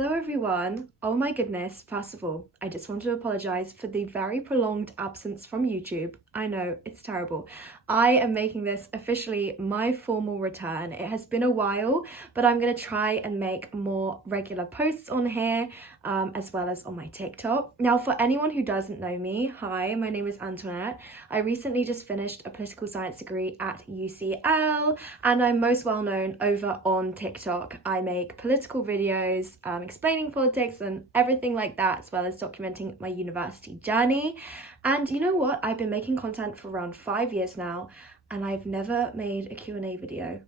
Hello everyone. Oh my goodness, first of all, I just want to apologize for the very prolonged absence from YouTube. I know, it's terrible. I am making this officially my formal return. It has been a while, but I'm going to try and make more regular posts on here, as well as on my TikTok. Now, for anyone who doesn't know me, hi, my name is Antoinette. I recently just finished a political science degree at UCL, and I'm most well known over on TikTok. I make political videos, explaining politics and everything like that, as well as documenting my university journey. And you know what? I've been making content for around 5 years now, and I've never made a Q&A video.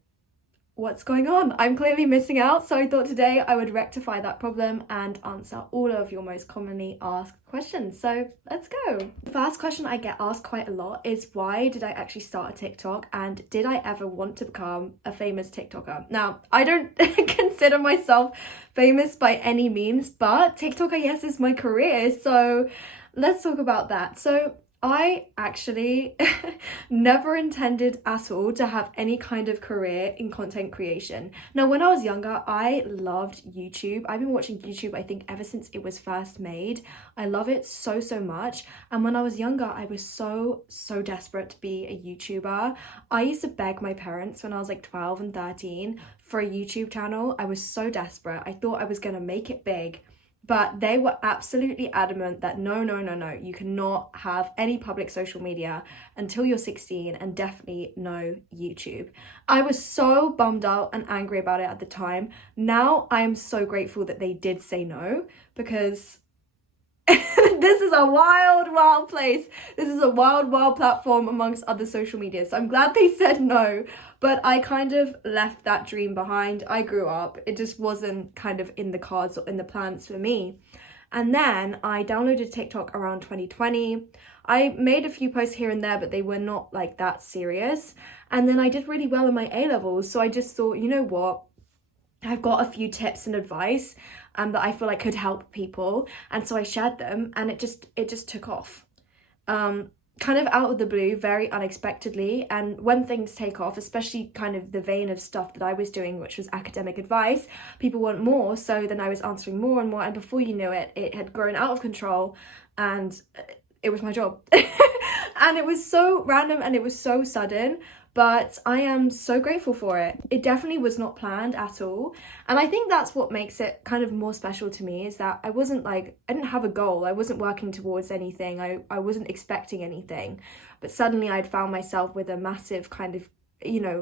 What's going on? I'm clearly missing out, so I thought today I would rectify that problem and answer all of your most commonly asked questions. So let's go. The first question I get asked quite a lot is, why did I actually start a TikTok, and did I ever want to become a famous TikToker? Now, I don't consider myself famous by any means, but TikTok, I guess, is my career, so let's talk about that. So I actually never intended at all to have any kind of career in content creation. Now, when I was younger, I loved YouTube. I've been watching YouTube, I think, ever since it was first made. I love it so much. And when I was younger, I was so desperate to be a YouTuber. I used to beg my parents when I was like 12 and 13 for a YouTube channel. I was so desperate. I thought I was going to make it big. But they were absolutely adamant that no, you cannot have any public social media until you're 16, and definitely no YouTube. I was so bummed out and angry about it at the time. Now I am so grateful that they did say no, because this is a wild place. This is a wild platform amongst other social media. So I'm glad they said no, but I kind of left that dream behind. I grew up. It just wasn't kind of in the cards or in the plans for me. And then I downloaded TikTok around 2020. I made a few posts here and there, but they were not like that serious. And then I did really well in my A-levels. So I just thought, you know what? I've got a few tips and advice that I feel like could help people, and so I shared them, and it just took off, kind of out of the blue, very unexpectedly. And when things take off, especially kind of the vein of stuff that I was doing, which was academic advice, people want more, so then I was answering more and more, and before you knew it, it had grown out of control, and it was my job. And it was so random and it was so sudden, but I am so grateful for it. It definitely was not planned at all. And I think that's what makes it kind of more special to me, is that I didn't have a goal. I wasn't working towards anything. I wasn't expecting anything. But suddenly I'd found myself with a massive kind of,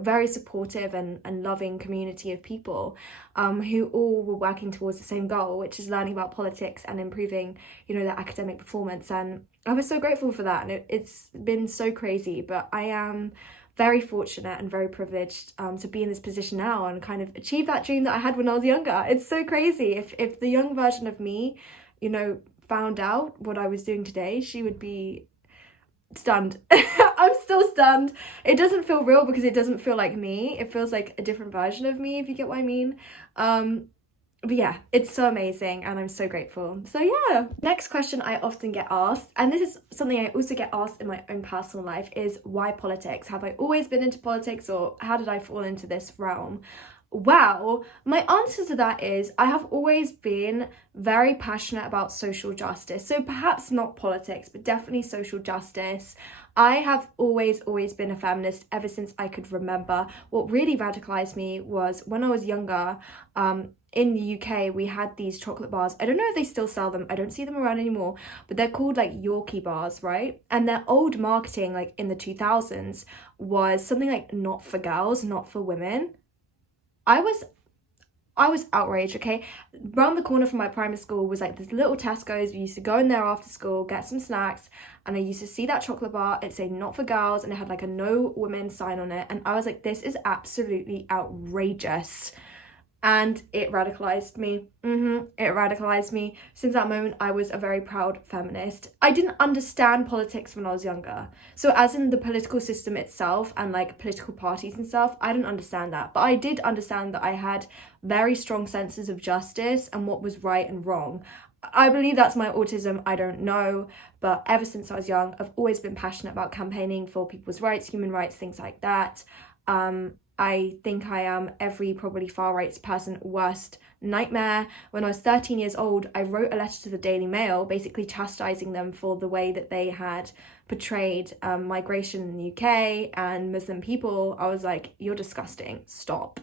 very supportive and loving community of people who all were working towards the same goal, which is learning about politics and improving, their academic performance. And I was so grateful for that. And it's been so crazy, but I am very fortunate and very privileged to be in this position now and kind of achieve that dream that I had when I was younger. It's so crazy. If the young version of me, found out what I was doing today, she would be stunned. I'm still stunned. It doesn't feel real because it doesn't feel like me. It feels like a different version of me, if you get what I mean. But yeah, it's so amazing and I'm so grateful. So yeah, next question I often get asked, and this is something I also get asked in my own personal life, is why politics? Have I always been into politics, or how did I fall into this realm? Well, my answer to that is I have always been very passionate about social justice. So perhaps not politics, but definitely social justice. I have always been a feminist ever since I could remember. What really radicalized me was when I was younger, in the UK, we had these chocolate bars. I don't know if they still sell them. I don't see them around anymore, but they're called like Yorkie bars, right? And their old marketing, like in the 2000s, was something like not for girls, not for women. I was outraged, okay? Round the corner from my primary school was like this little Tesco's. We used to go in there after school, get some snacks, and I used to see that chocolate bar. It'd say not for girls, and it had like a no women sign on it. And I was like, this is absolutely outrageous. And it radicalized me. It radicalized me. Since that moment, I was a very proud feminist. I didn't understand politics when I was younger. So as in the political system itself and like political parties and stuff, I didn't understand that. But I did understand that I had very strong senses of justice and what was right and wrong. I believe that's my autism, I don't know. But ever since I was young, I've always been passionate about campaigning for people's rights, human rights, things like that. I think I am every probably far-right person worst nightmare. When I was 13 years old, I wrote a letter to the Daily Mail basically chastising them for the way that they had portrayed migration in the UK and Muslim people. I was like, you're disgusting, stop.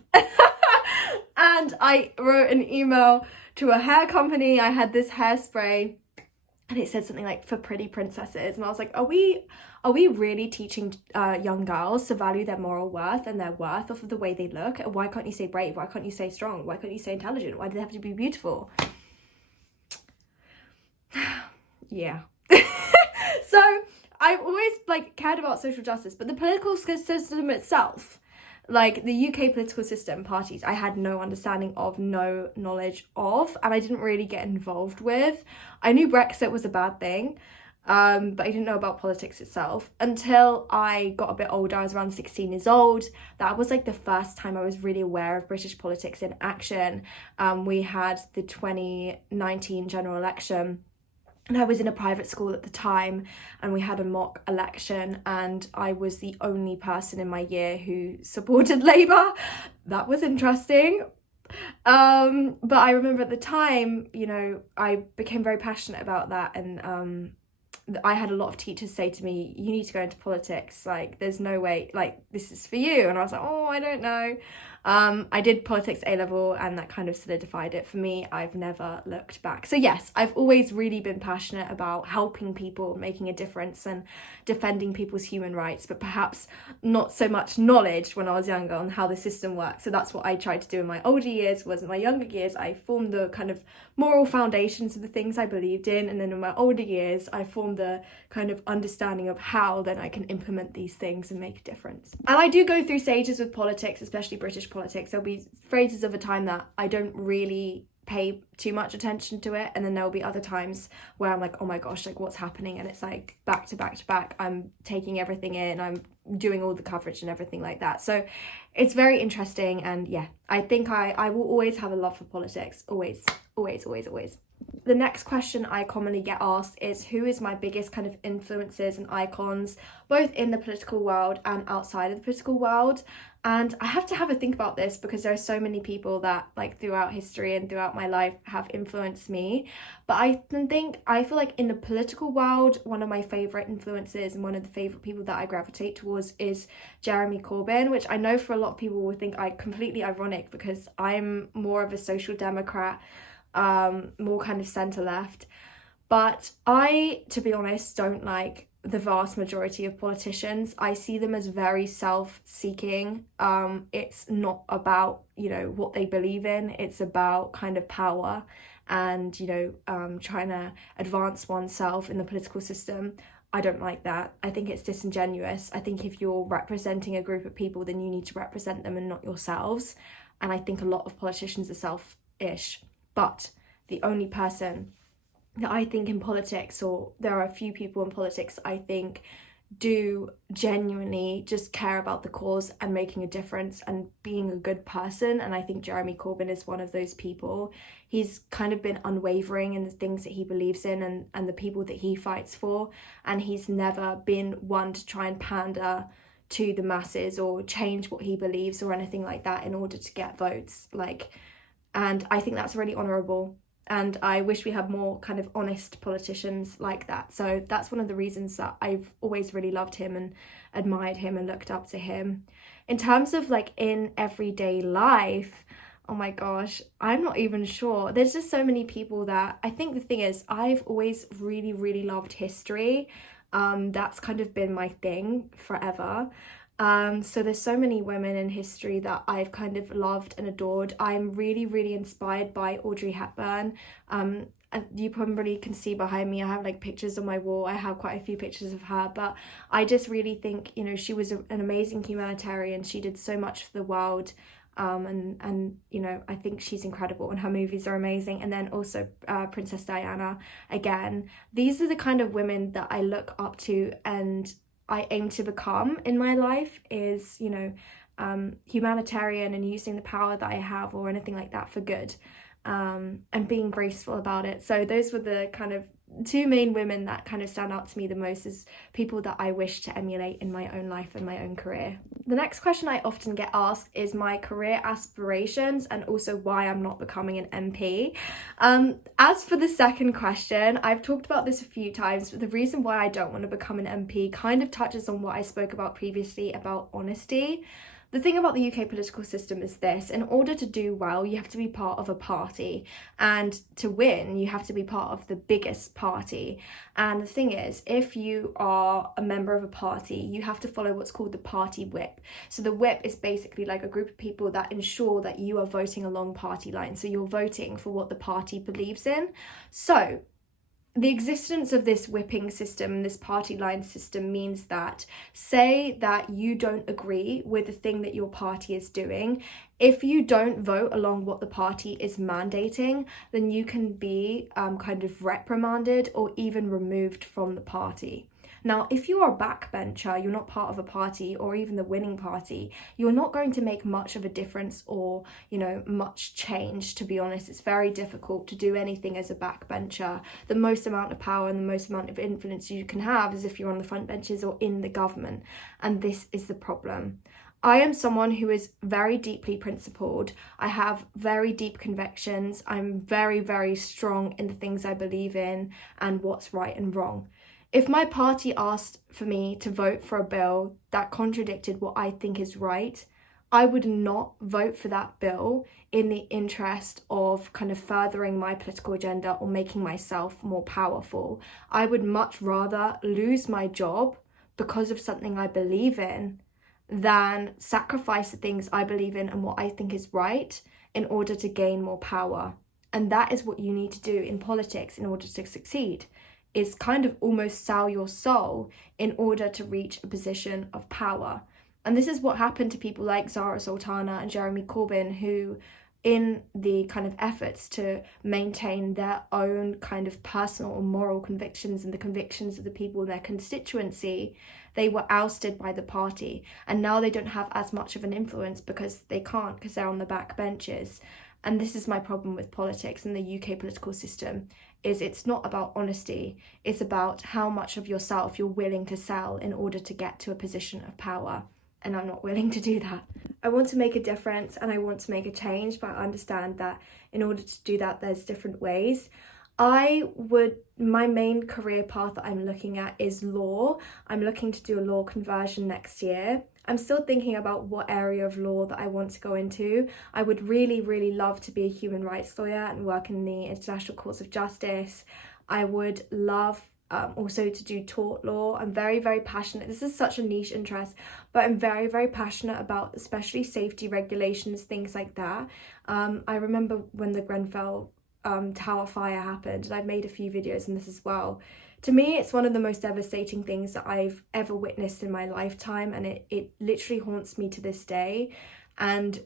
And I wrote an email to a hair company. I had this hairspray and it said something like, for pretty princesses, and I was like, are we really teaching young girls to value their moral worth and their worth off of the way they look? Why can't you say brave? Why can't you say strong? Why can't you say intelligent? Why do they have to be beautiful? Yeah. So I've always cared about social justice, but the political system itself, like the UK political system, parties, I had no understanding of, no knowledge of, and I didn't really get involved with. I knew Brexit was a bad thing, but I didn't know about politics itself until I got a bit older. I was around 16 years old. That was like the first time I was really aware of British politics in action. We had the 2019 general election, and I was in a private school at the time, and we had a mock election, and I was the only person in my year who supported Labour. That was interesting. But I remember at the time, you know, I became very passionate about that, and I had a lot of teachers say to me, you need to go into politics, like there's no way, like this is for you. And I was like, oh, I don't know. I did politics A-level, and that kind of solidified it for me. I've never looked back. So yes, I've always really been passionate about helping people, making a difference and defending people's human rights, but perhaps not so much knowledge when I was younger on how the system works. So that's what I tried to do in my older years. Was in my younger years, I formed the kind of moral foundations of the things I believed in, and then in my older years, I formed the kind of understanding of how then I can implement these things and make a difference. And I do go through stages with politics, especially British politics. There'll be phases of a time that I don't really pay too much attention to it, and then there'll be other times where I'm like, oh my gosh, like what's happening? And it's like back to back to back, I'm taking everything in, I'm doing all the coverage and everything like that. So it's very interesting, and yeah, I think I will always have a love for politics, always. The next question I commonly get asked is, who is my biggest kind of influences and icons, both in the political world and outside of the political world? And I have to have a think about this, because there are so many people that like throughout history and throughout my life have influenced me. But I feel like in the political world, one of my favourite influences and one of the favourite people that I gravitate towards is Jeremy Corbyn, which I know for a lot of people will think completely ironic, because I'm more of a social democrat, more kind of centre-left. But I, to be honest, don't like the vast majority of politicians. I see them as very self-seeking. It's not about, you know, what they believe in. It's about kind of power and, you know, trying to advance oneself in the political system. I don't like that. I think it's disingenuous. I think if you're representing a group of people, then you need to represent them and not yourselves. And I think a lot of politicians are selfish. But the only person that I think in politics, or there are a few people in politics I think do genuinely just care about the cause and making a difference and being a good person, and I think Jeremy Corbyn is one of those people. He's kind of been unwavering in the things that he believes in and the people that he fights for, and he's never been one to try and pander to the masses or change what he believes or anything like that in order to get votes. And I think that's really honourable. And I wish we had more kind of honest politicians like that. So that's one of the reasons that I've always really loved him and admired him and looked up to him. In terms of like in everyday life, oh my gosh, I'm not even sure. There's just so many people that I think the thing is, I've always really, really loved history. That's kind of been my thing forever. So there's so many women in history that I've kind of loved and adored. I'm really, really inspired by Audrey Hepburn. You probably can see behind me, I have like pictures on my wall. I have quite a few pictures of her, but I just really think, you know, she was an amazing humanitarian. She did so much for the world. And you know, I think she's incredible and her movies are amazing. And then also Princess Diana, again, these are the kind of women that I look up to and I aim to become in my life, is, you know, humanitarian and using the power that I have or anything like that for good, and being graceful about it. So those were the kind of two main women that kind of stand out to me the most as people that I wish to emulate in my own life and my own career. The next question I often get asked is my career aspirations and also why I'm not becoming an MP. As for the second question, I've talked about this a few times, but the reason why I don't want to become an MP kind of touches on what I spoke about previously about honesty. The thing about the UK political system is this: in order to do well, you have to be part of a party, and to win, you have to be part of the biggest party. And the thing is, if you are a member of a party, you have to follow what's called the party whip. So the whip is basically like a group of people that ensure that you are voting along party lines. So you're voting for what the party believes in. So the existence of this whipping system, this party line system, means that, say that you don't agree with the thing that your party is doing, if you don't vote along what the party is mandating, then you can be kind of reprimanded or even removed from the party. Now, if you are a backbencher, you're not part of a party or even the winning party, you're not going to make much of a difference or, much change, to be honest. It's very difficult to do anything as a backbencher. The most amount of power and the most amount of influence you can have is if you're on the front benches or in the government. And this is the problem. I am someone who is very deeply principled. I have very deep convictions. I'm very, very strong in the things I believe in and what's right and wrong. If my party asked for me to vote for a bill that contradicted what I think is right, I would not vote for that bill in the interest of kind of furthering my political agenda or making myself more powerful. I would much rather lose my job because of something I believe in than sacrifice the things I believe in and what I think is right in order to gain more power. And that is what you need to do in politics in order to succeed, is kind of almost sell your soul in order to reach a position of power. And this is what happened to people like Zara Sultana and Jeremy Corbyn, who, in the kind of efforts to maintain their own kind of personal or moral convictions and the convictions of the people in their constituency, they were ousted by the party. And now they don't have as much of an influence because they're on the back benches. And this is my problem with politics and the UK political system, is it's not about honesty, it's about how much of yourself you're willing to sell in order to get to a position of power. And I'm not willing to do that. I want to make a difference and I want to make a change, but I understand that in order to do that, there's different ways. My main career path that I'm looking at is law. I'm looking to do a law conversion next year. I'm still thinking about what area of law that I want to go into. I would really, really love to be a human rights lawyer and work in the international courts of justice. I would love also to do tort law. I'm very, very passionate. This is such a niche interest, but I'm very, very passionate about especially safety regulations, things like that. I remember when the Grenfell Tower fire happened, and I've made a few videos on this as well. To me, it's one of the most devastating things that I've ever witnessed in my lifetime, and it literally haunts me to this day. And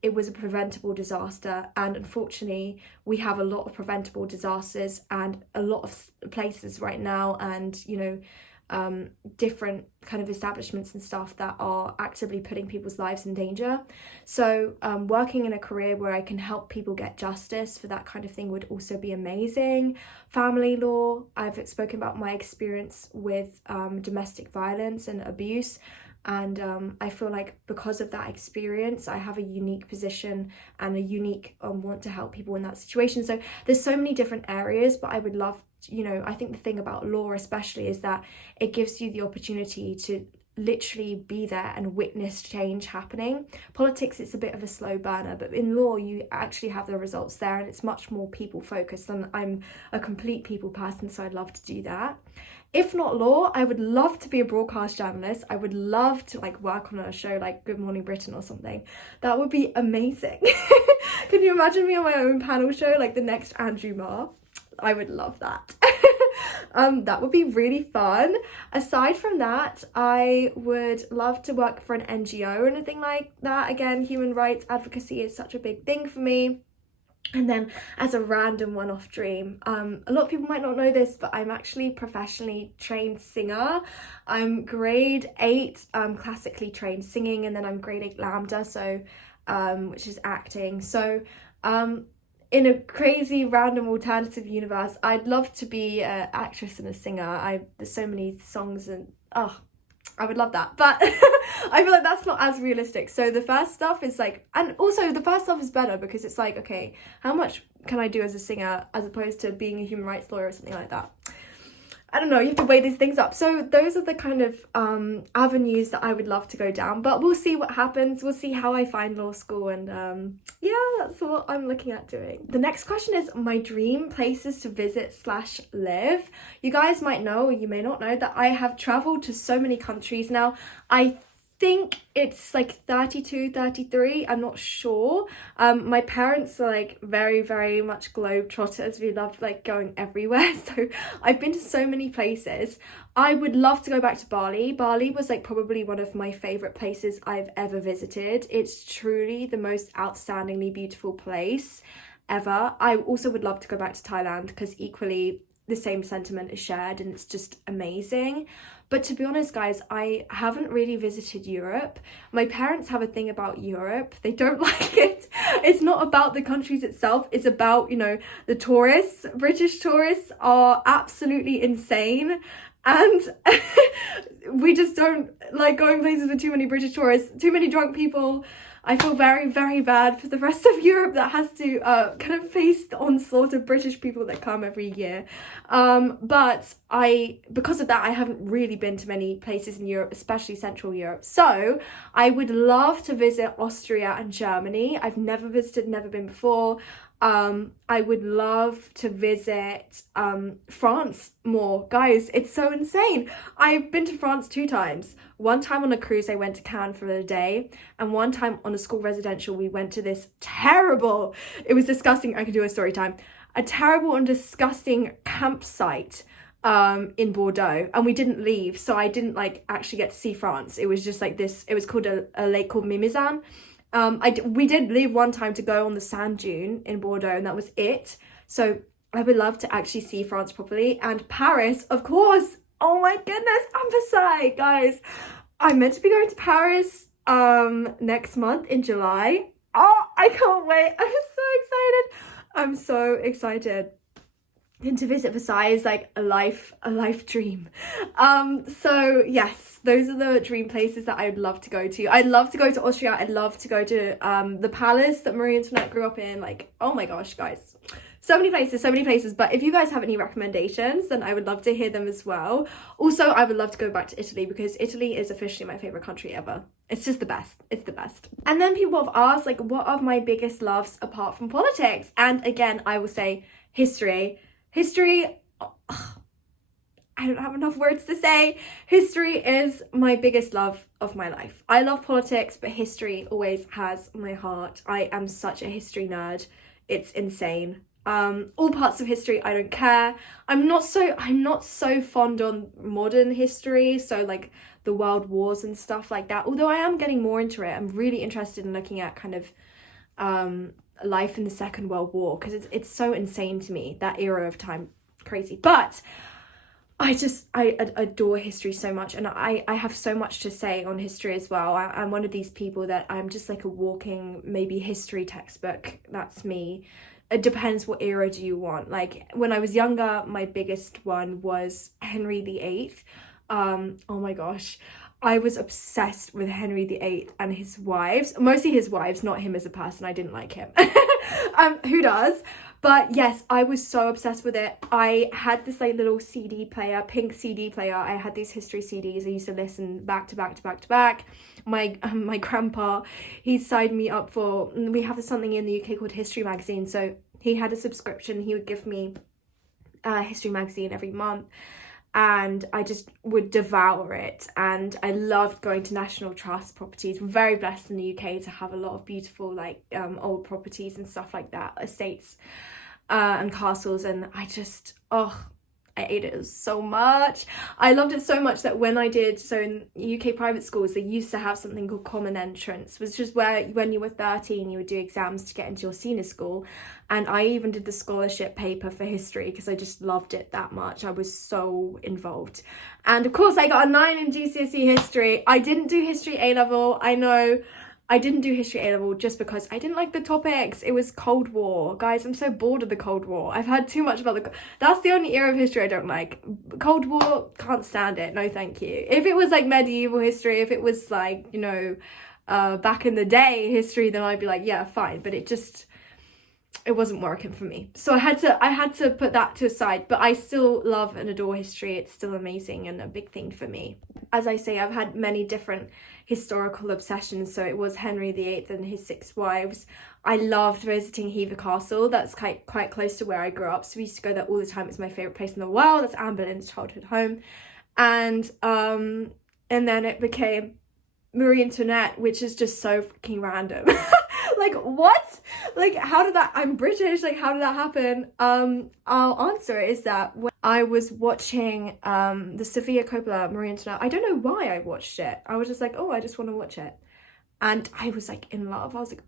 it was a preventable disaster, and unfortunately we have a lot of preventable disasters and a lot of places right now, and different kind of establishments and stuff that are actively putting people's lives in danger. So working in a career where I can help people get justice for that kind of thing would also be amazing. Family law, I've spoken about my experience with domestic violence and abuse, and I feel like because of that experience I have a unique position and a unique want to help people in that situation. So there's so many different areas, but I would love, I think the thing about law especially is that it gives you the opportunity to literally be there and witness change happening. Politics, it's a bit of a slow burner, but in law you actually have the results there, and it's much more people focused, and I'm a complete people person, so I'd love to do that. If not law, I would love to be a broadcast journalist. I would love to work on a show like Good Morning Britain or something. That would be amazing. Can you imagine me on my own panel show, like the next Andrew Marr? I would love that. That would be really fun. Aside from that, I would love to work for an NGO or anything like that. Again, human rights advocacy is such a big thing for me. And then as a random one-off dream, a lot of people might not know this, but I'm actually professionally trained singer. I'm grade 8 classically trained singing, and then I'm grade 8 lambda, so which is acting. So in a crazy random alternative universe, I'd love to be an actress and a singer. There's so many songs and I would love that, but I feel like that's not as realistic. So the first stuff is like, and also the first stuff is better because it's like, okay, how much can I do as a singer as opposed to being a human rights lawyer or something like that? I don't know, you have to weigh these things up. So those are the kind of avenues that I would love to go down, but we'll see what happens. We'll see how I find law school, and yeah, that's what I'm looking at doing. The next question is my dream places to visit / live. You guys might know, or you may not know, that I have traveled to so many countries now. I think it's like 32, 33, I'm not sure. My parents are like very, very much globetrotters. We love like going everywhere, so I've been to so many places. I would love to go back to Bali. Bali was like probably one of my favorite places I've ever visited. It's truly the most outstandingly beautiful place ever. I also would love to go back to Thailand because equally the same sentiment is shared and it's just amazing. But to be honest, guys, I haven't really visited Europe. My parents have a thing about Europe. They don't like it. It's not about the countries itself. It's about, you know, the tourists. British tourists are absolutely insane. And we just don't like going places with too many British tourists, too many drunk people. I feel very, very bad for the rest of Europe that has to kind of face the onslaught of British people that come every year. But because of that, I haven't really been to many places in Europe, especially Central Europe. So I would love to visit Austria and Germany. I've never visited, never been before. I would love to visit France more. Guys, it's so insane. I've been to France 2 times. One time on a cruise, I went to Cannes for a day, and one time on a school residential, we went to this terrible, it was disgusting, I could do a story time, a terrible and disgusting campsite in Bordeaux, and we didn't leave, so I didn't like actually get to see France. It was just like this, it was called a lake called Mimizan. We did leave one time to go on the sand dune in Bordeaux, and that was it. So I would love to actually see France properly. And Paris, of course. Oh my goodness, and Versailles, guys. I'm meant to be going to Paris next month in July. Oh, I can't wait. I'm so excited. And to visit Versailles is like a life dream. So yes, those are the dream places that I'd love to go to. I'd love to go to Austria. I'd love to go to the palace that Marie Antoinette grew up in. Like, oh my gosh, guys. So many places. But if you guys have any recommendations, then I would love to hear them as well. Also, I would love to go back to Italy because Italy is officially my favorite country ever. It's just the best. It's the best. And then people have asked, like, what are my biggest loves apart from politics? And again, I will say history. I don't have enough words to say. History is my biggest love of my life. I love politics, but history always has my heart. I am such a history nerd. It's insane. All parts of history, I don't care. I'm not so fond on modern history, so like the world wars and stuff like that. Although I am getting more into it. I'm really interested in looking at kind of life in the Second World War because it's so insane to me, that era of time. Crazy. But I adore history so much, and I have so much to say on history as well. I'm one of these people that I'm just like a walking maybe history textbook. That's me. It depends what era do you want. Like when I was younger, my biggest one was Henry VIII. Oh my gosh. I was obsessed with Henry VIII and his wives, mostly his wives, not him as a person. I didn't like him. Who does? But yes, I was so obsessed with it. I had this like little CD player, pink CD player. I had these history CDs. I used to listen back to back. My grandpa, he signed me up for, we have something in the UK called History Magazine. So he had a subscription. He would give me a history magazine every month. And I just would devour it, and I loved going to National Trust properties. We're very blessed in the UK to have a lot of beautiful like old properties and stuff like that, estates and castles, and I ate it so much. I loved it so much that when I did, so in UK private schools, they used to have something called common entrance, which was where when you were 13, you would do exams to get into your senior school. And I even did the scholarship paper for history because I just loved it that much. I was so involved. And of course, I got a 9 in GCSE history. I didn't do history A level, I know. I didn't do history A-level just because I didn't like the topics. It was Cold War. Guys, I'm so bored of the Cold War. I've heard too much about that's the only era of history I don't like. Cold War, can't stand it. No, thank you. If it was like medieval history, if it was like, you know, back in the day history, then I'd be like, yeah, fine. But it wasn't working for me. So I had to put that to a side, but I still love and adore history. It's still amazing and a big thing for me. As I say, I've had many different historical obsessions. So it was Henry VIII and his 6 wives. I loved visiting Hever Castle. That's quite close to where I grew up. So we used to go there all the time. It's my favourite place in the world. That's Anne Boleyn's childhood home. And then it became Marie Antoinette, which is just so freaking random. Like, what? Like, how did that? I'm British. Like, how did that happen? Our answer is that when I was watching the Sofia Coppola Marie Antoinette, I don't know why I watched it. I was just like, oh, I just want to watch it. And I was like in love. I was like,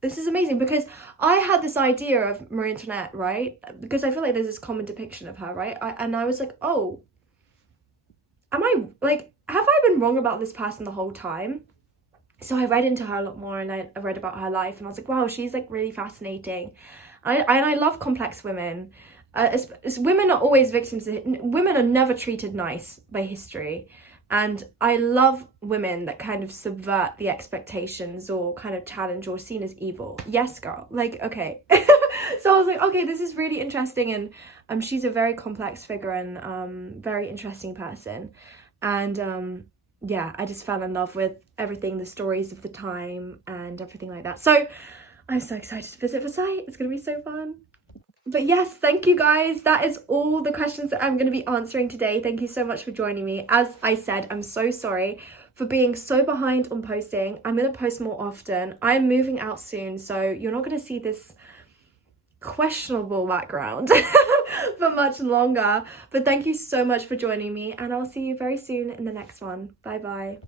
this is amazing, because I had this idea of Marie Antoinette, right? Because I feel like there's this common depiction of her, right? And I was like, oh, have I been wrong about this person the whole time? So I read into her a lot more, and I read about her life, and I was like, wow, she's like really fascinating. I love complex women. Women are always victims. Women are never treated nice by history. And I love women that kind of subvert the expectations or kind of challenge or seen as evil. Yes, girl. Like, okay. So I was like, okay, this is really interesting. And she's a very complex figure and very interesting person. And yeah, I just fell in love with everything, the stories of the time and everything like that. So I'm so excited to visit Versailles. It's going to be so fun. But yes, thank you guys. That is all the questions that I'm going to be answering today. Thank you so much for joining me. As I said, I'm so sorry for being so behind on posting. I'm going to post more often. I'm moving out soon, so you're not going to see this questionable background for much longer. But thank you so much for joining me, and I'll see you very soon in the next one. Bye bye.